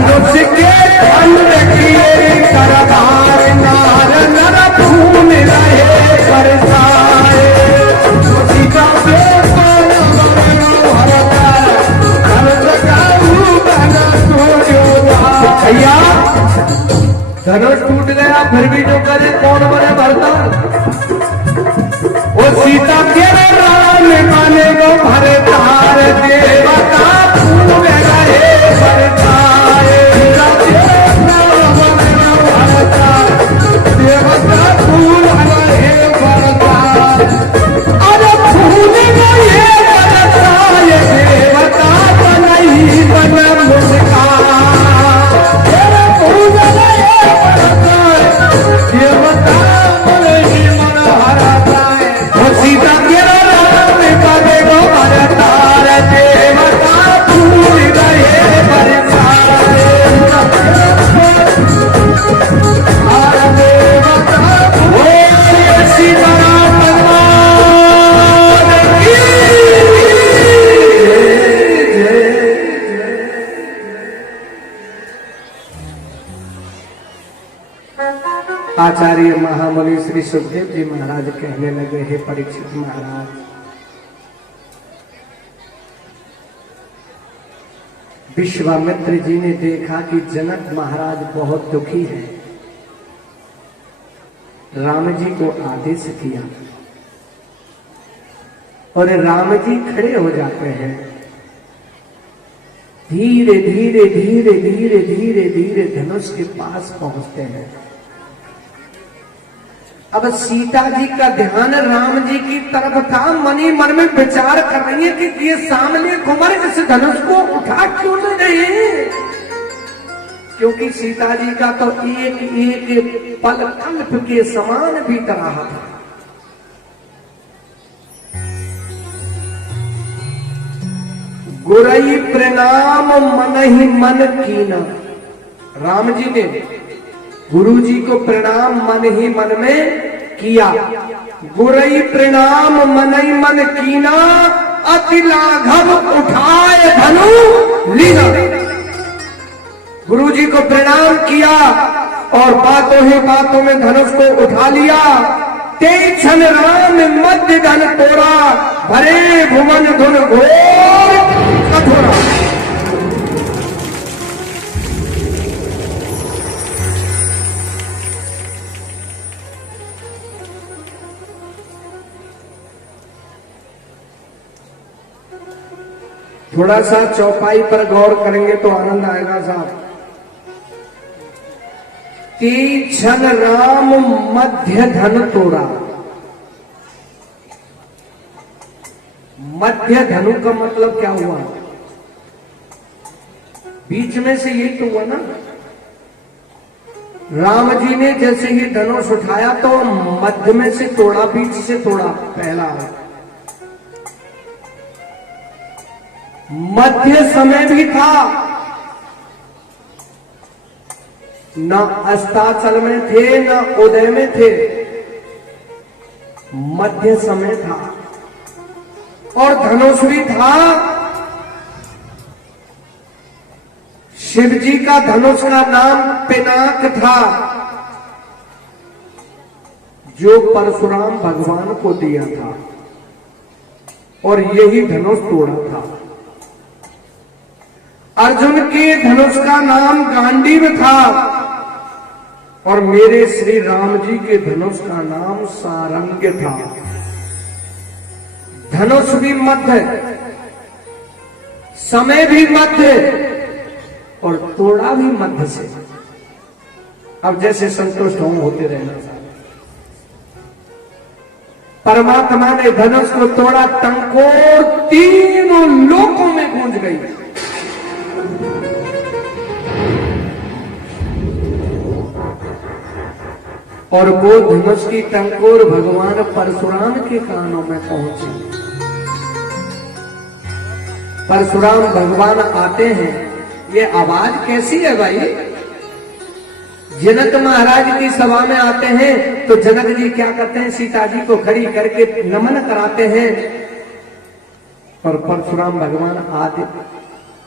धनुष के फल किए करतार नार नर भून रहे बरसाए सीता के भैया धनुष टूट गया फिर भी जो करे कौन बने भरता वो सीता के राम माने गो भरतार देवता फूल रहे बरसाए देवता फूल रहे बरसाए अरे फूल रहे बरसाए देवता बनई बन मुस्का देवता बनई मन हरताए वो सीता के राम माने गो भरतार देवता फूल रहे बरसाए आचार्य महामुनि श्री सुखदेव जी महाराज कहने लगे, हे परीक्षित महाराज, विश्वामित्र जी ने देखा कि जनक महाराज बहुत दुखी है। राम जी को आदेश किया और राम जी खड़े हो जाते हैं। धीरे धीरे धीरे धीरे धीरे धीरे धनुष के पास पहुंचते हैं। अब सीता जी का ध्यान राम जी की तरफ था। मनी मन में विचार कर रही है कि ये सामने कुमार इस धनुष को उठा क्यों नहीं रहे, क्योंकि सीता जी का तो एक एक पल कल्प के समान बीत रहा था। गुरई प्रणाम मन ही मन कीना। राम जी ने गुरु जी को प्रणाम मन ही मन में किया। गुरई प्रणाम मन ही मन कीना, अति लाघव उठाए धनु लीना। गुरु जी को प्रणाम किया और बातों ही बातों में धनुष को उठा लिया। ते क्षण राम मध्य धन तोरा, भरे भुवन धुन घोर कठोरा। थोड़ा सा चौपाई पर गौर करेंगे तो आनंद आएगा साहब। तीक्षण राम मध्य धन तोड़ा। मध्य धनु का मतलब क्या हुआ? बीच में से यही तो हुआ ना। राम जी ने जैसे ही धनुष उठाया तो मध्य में से तोड़ा, बीच से तोड़ा। पहला मध्य समय भी था, न अस्ताचल में थे न उदय में थे, मध्य समय था। और धनुष भी था। शिव जी का धनुष का नाम पिनाक था, जो परशुराम भगवान को दिया था, और यही धनुष तोड़ा था। अर्जुन के धनुष का नाम गांडीव था, और मेरे श्री राम जी के धनुष का नाम सारंग था। धनुष भी मध्य, समय भी मध्य, और तोड़ा भी मध्य से। अब जैसे संतुष्ट होते रहना। परमात्मा ने धनुष को तोड़ा, टंकोर तीनों लोकों में गूंज गई। और वो धनुष की टंकोर भगवान परशुराम के कानों में पहुंची। परशुराम भगवान आते हैं, ये आवाज कैसी है भाई? जनक महाराज की सभा में आते हैं तो जनक जी क्या करते हैं? सीता जी को खड़ी करके नमन कराते हैं। और परशुराम भगवान आते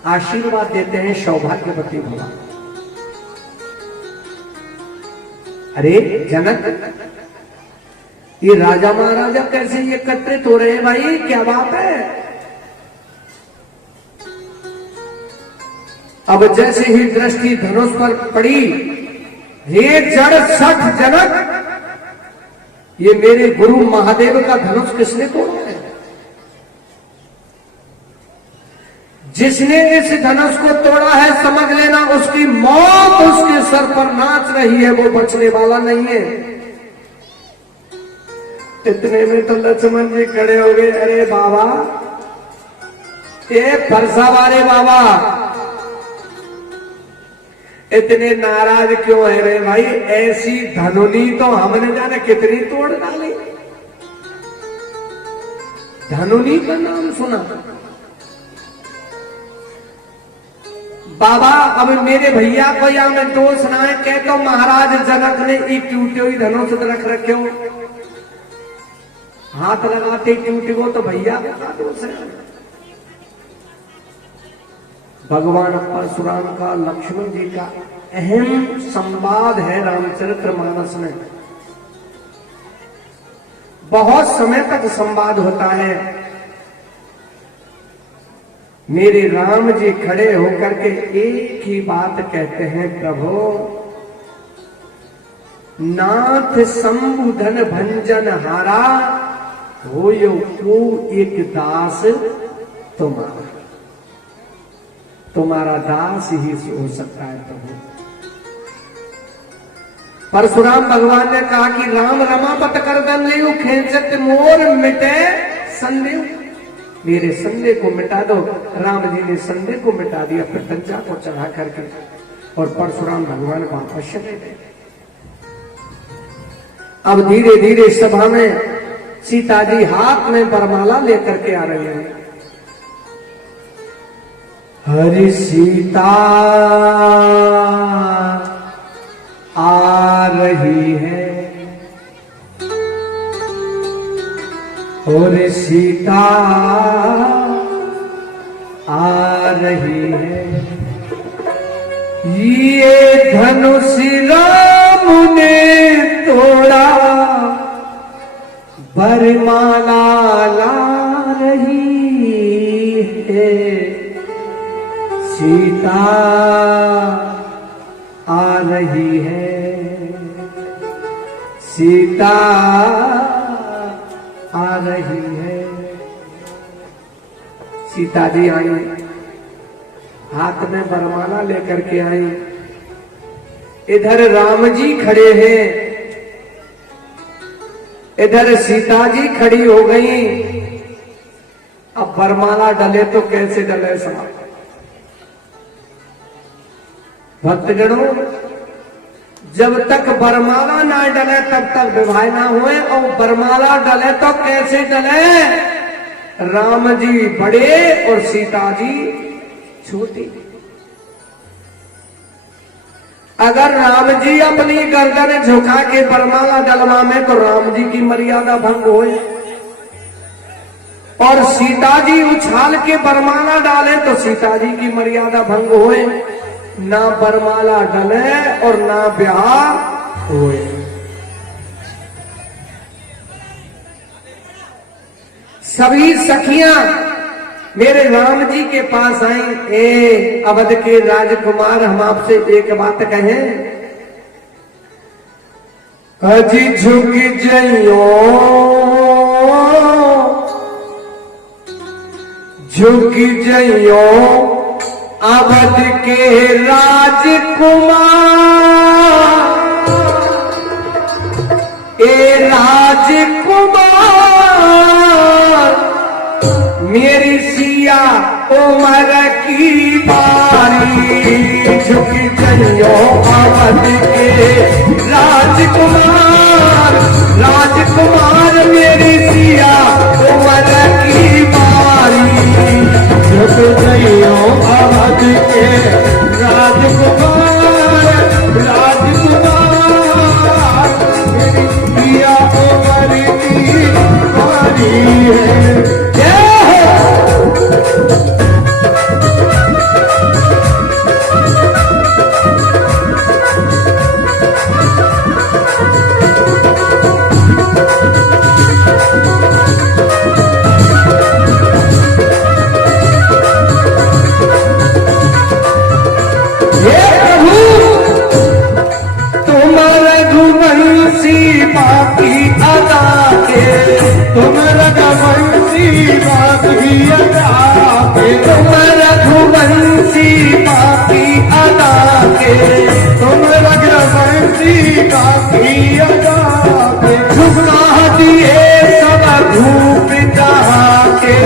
आशीर्वाद देते हैं सौभाग्यवती भवा। अरे जनक, ये राजा महाराजा कैसे ये एकत्रित हो रहे हैं भाई, क्या बात है। अब जैसे ही दृष्टि धनुष पर पड़ी, हे जड़ सठ जनक, ये मेरे गुरु महादेव का धनुष किसने तोड़ा है? जिसने इस धनुष को तोड़ा है समझ लेना उसकी मौत उसके सर पर नाच रही है, वो बचने वाला नहीं है। इतने में तो लक्ष्मण जी खड़े हो गए। अरे बाबा, ये फरसा वाले बाबा इतने नाराज क्यों है रे भाई? ऐसी धनुनी तो हमने जाने कितनी तोड़ डाली। धनुनी का नाम सुना बाबा। अब मेरे भैया को या मैं दोष ना है, कह तो महाराज जनक ने एक टूटे हुई धनुष रख रखे हो, हाथ लगाते टूटे हो, तो भैया का दोष है। भगवान परशुराम का लक्ष्मण जी का अहम संवाद है रामचरितमानस में। बहुत समय तक संवाद होता है। मेरे राम जी खड़े होकर के एक ही बात कहते हैं, प्रभु नाथ संबुधन भंजन हारा होयो को एक दास तुम्हारा। तुम्हारा दास ही हो सकता है प्रभु। परशुराम भगवान ने कहा कि राम रमापत कर दन ले खेचत मोर मिटे संदेह। मेरे संदेह को मिटा दो। राम जी ने संदेह को मिटा दिया, फिर तंजा को चढ़ा करके, और परशुराम भगवान वापस चले गए। अब धीरे धीरे सभा में सीता जी हाथ में वरमाला लेकर के आ रही है। हरि सीता आ रही है, और सीता आ रही है। ये धनुष राम ने तोड़ा, वरमाला ला रही है। सीता आ रही है, सीता आ रही है। सीता जी आई, हाथ में वरमाला लेकर के आई। इधर राम जी खड़े हैं, इधर सीता जी खड़ी हो गई। अब वरमाला डले तो कैसे डले साहब? भक्तगणों, जब तक वरमाला ना डले तब तक विवाह ना हुए, और वरमाला डले तो कैसे डले? राम जी बड़े और सीता जी छोटी। अगर राम जी अपनी गर्दन झुका के वरमाला डलवा में तो राम जी की मर्यादा भंग होए, और सीता जी उछाल के वरमाला डाले तो सीता जी की मर्यादा भंग होए। ना वरमाला डले और ना ब्याह होए। सभी सखियां मेरे राम जी के पास आई। ए अवध के राजकुमार, हम आपसे एक बात कहें। अजी झुक जइयो, झुक जइयो अवध के राजकुमार। ए राजकुमार, मेरी सिया उमर की बारी। झुक जइयो अवध के राजकुमार, राजकुमार मेरी सिया उमर की बारी। झुक जइयो अवध के राजकुमार, राजकुमार मेरी सिया उमर की बारी है। तुम रघुवंशी बाकी अदा के, तुम रघुवंशी बाकी अदा के, तुम रघुवंशी बाकी अदा के, झुका दिए सब धूप जहाँ के,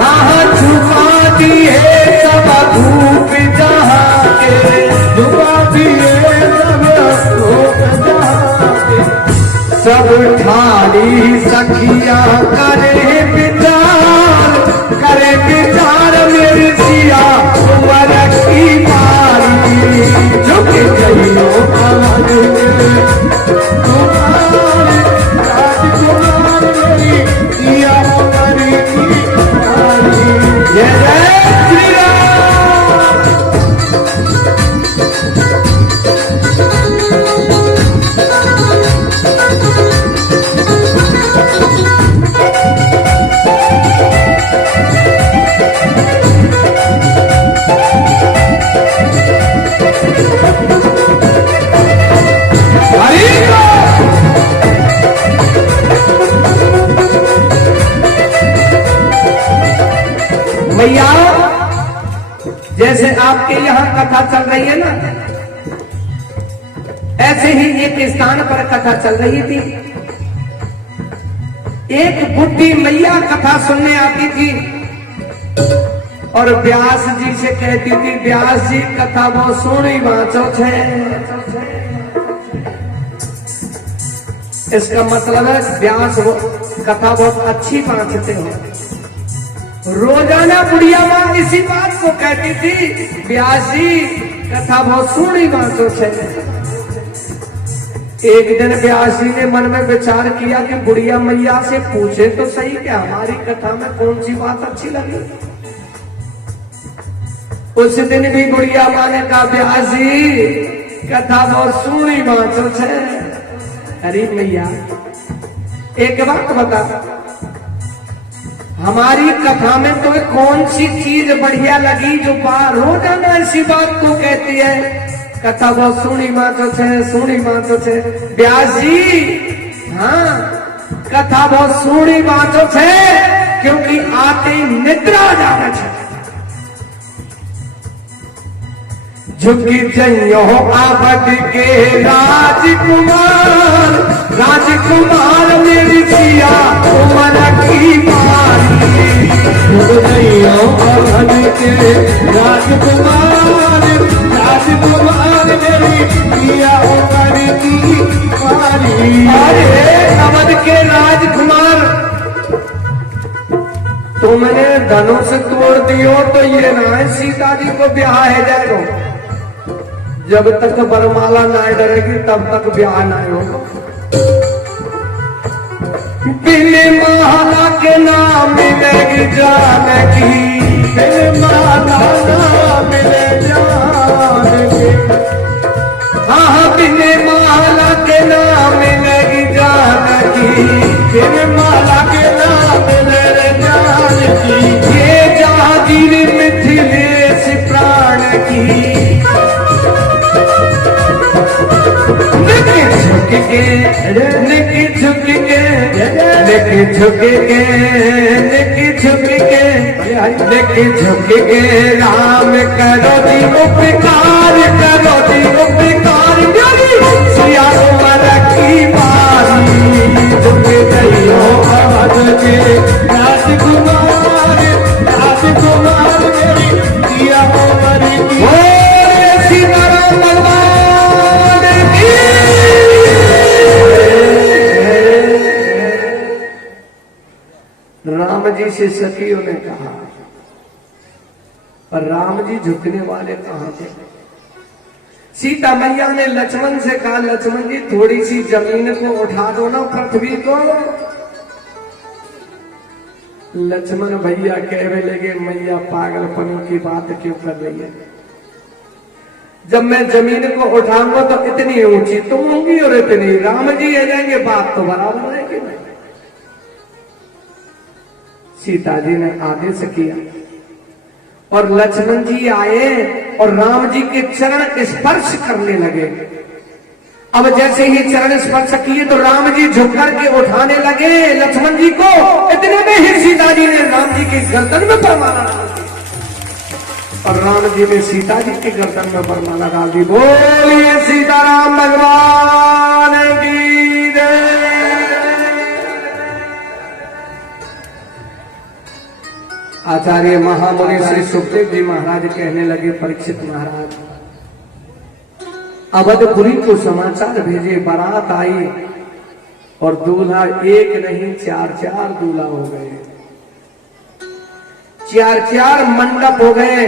हाँ झुका दिए सब धूप जहाँ के, झुका दिए सब लोग जहाँ के, सब ठाड़ी सखिया करे विचार मेरी सिया उमर की मारी, झुक गईयो पवन के तुम्हारे राजकुमार मेरी दिया हमारी की नारी। जय जय श्री राम। हरि मैया, जैसे आपके यहाँ कथा चल रही है ना, ऐसे ही एक स्थान पर कथा चल रही थी। एक बुढ़ी मैया कथा सुनने आती थी और व्यास जी से कहती थी, व्यास जी कथा बहुत सोनी वाचो छे। इसका मतलब है व्यास कथा बहुत अच्छी बांटते हो। रोजाना बुढ़िया माँ इसी बात को कहती थी, व्यास जी कथा बहुत सोनी बांटो छे। एक दिन व्यास जी ने मन में विचार किया कि बुढ़िया मैया से पूछे तो सही कि हमारी कथा में कौन सी बात अच्छी लगी। उस दिन भी बुढ़िया माँ ने कहा, व्यास जी कथा बहुत सोनी बांटो छे। अरे मैया एक बात बता, हमारी कथा में तुम्हें कौन सी चीज बढ़िया लगी जो रोजाना इसी बात को कहती है, कथा बहुत सोनी बातों से, सोनी बातों से। व्यास जी हाँ कथा बहुत सोनी बातों से, क्योंकि आते ही निद्रा जावे छे। झुकी जइयो आवत के राजकुमार, राजकुमार मेरी सिया उमर की मारी। झुक गईयो आवत के राजकुमार, राजकुमार मेरी दिया उमर की मारी। अरे अवध के राजकुमार, तुमने धनुष तोड़ दियो तो ये ना है सीता जी को ब्याह है जाएगा। जब तक बरमाला ना डरेगी तब तक ब्याह ना होगा। बिन माला के नाम मिलेगी जानकी, बिन माला ना मिले जानकी। हाँ बिन माला के नाम मिलेगी जानकी, बिन माला के नाम मिले जानकी। ये जागीर मिथिलेश प्राण की। झुक के निक झुक के निक झुक के निक झुक के निक झुक के राम करो दी उपकार, करो दी उपकार मेरी सिया उमर की मारी। झुक गईयो अवध के राजकुमार, राजकुमार मेरी दिया उमर की। सीताराम भगवान की। राम जी से सखियों ने कहा, पर राम जी झुकने वाले कहां थे। सीता मैया ने लक्ष्मण से कहा, लक्ष्मण जी थोड़ी सी जमीन को उठा दो ना, पृथ्वी को। लक्ष्मण भैया कहने लगे, मैया पागलपनों की बात क्यों कर रही है। जब मैं जमीन को उठाऊंगा तो इतनी ऊंची तुम होंगी और इतनी राम जी आ जाएंगे, बात तो बराबर है कि नहीं। सीता जी ने आदेश किया और लक्ष्मण जी आए और राम जी के चरण स्पर्श करने लगे। अब जैसे ही चरण स्पर्श किए तो राम जी झुक करके उठाने लगे लक्ष्मण जी को। इतने में ही सीता जी ने राम जी के गर्दन में परमाला डाल दी और राम जी ने सीता जी के गर्दन में परमाला डाल दी। बोलिए सीताराम भगवान की जय। आचार्य महामुनि श्री सुखदेव जी महाराज कहने लगे, परीक्षित महाराज, अवधपुरी को समाचार भेजे, बारात आई और दूल्हा एक नहीं चार चार दूल्हा हो गए, चार चार मंडप हो गए।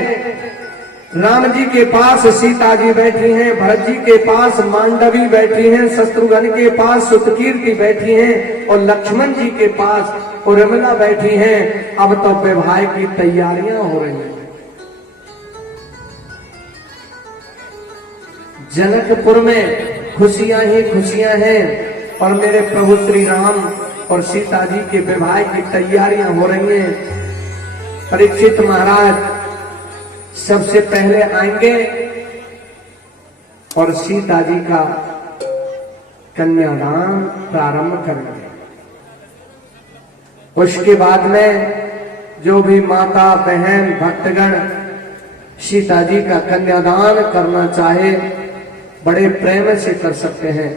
राम जी के पास सीता जी बैठी हैं, भरत जी के पास मांडवी बैठी हैं, शत्रुघ्न के पास सुतकीर्ति बैठी हैं और लक्ष्मण जी के पास उर्मिला बैठी हैं। अब तो विवाह की तैयारियां हो रही हैं। जनकपुर में खुशियां ही खुशियां हैं और मेरे प्रभु श्री राम और सीता जी के विवाह की तैयारियां हो रही हैं। परीक्षित महाराज सबसे पहले आएंगे और सीता जी का कन्यादान प्रारंभ करेंगे। उसके बाद में जो भी माता बहन भक्तगण सीता जी का कन्यादान करना चाहे बड़े प्रेम से कर सकते हैं।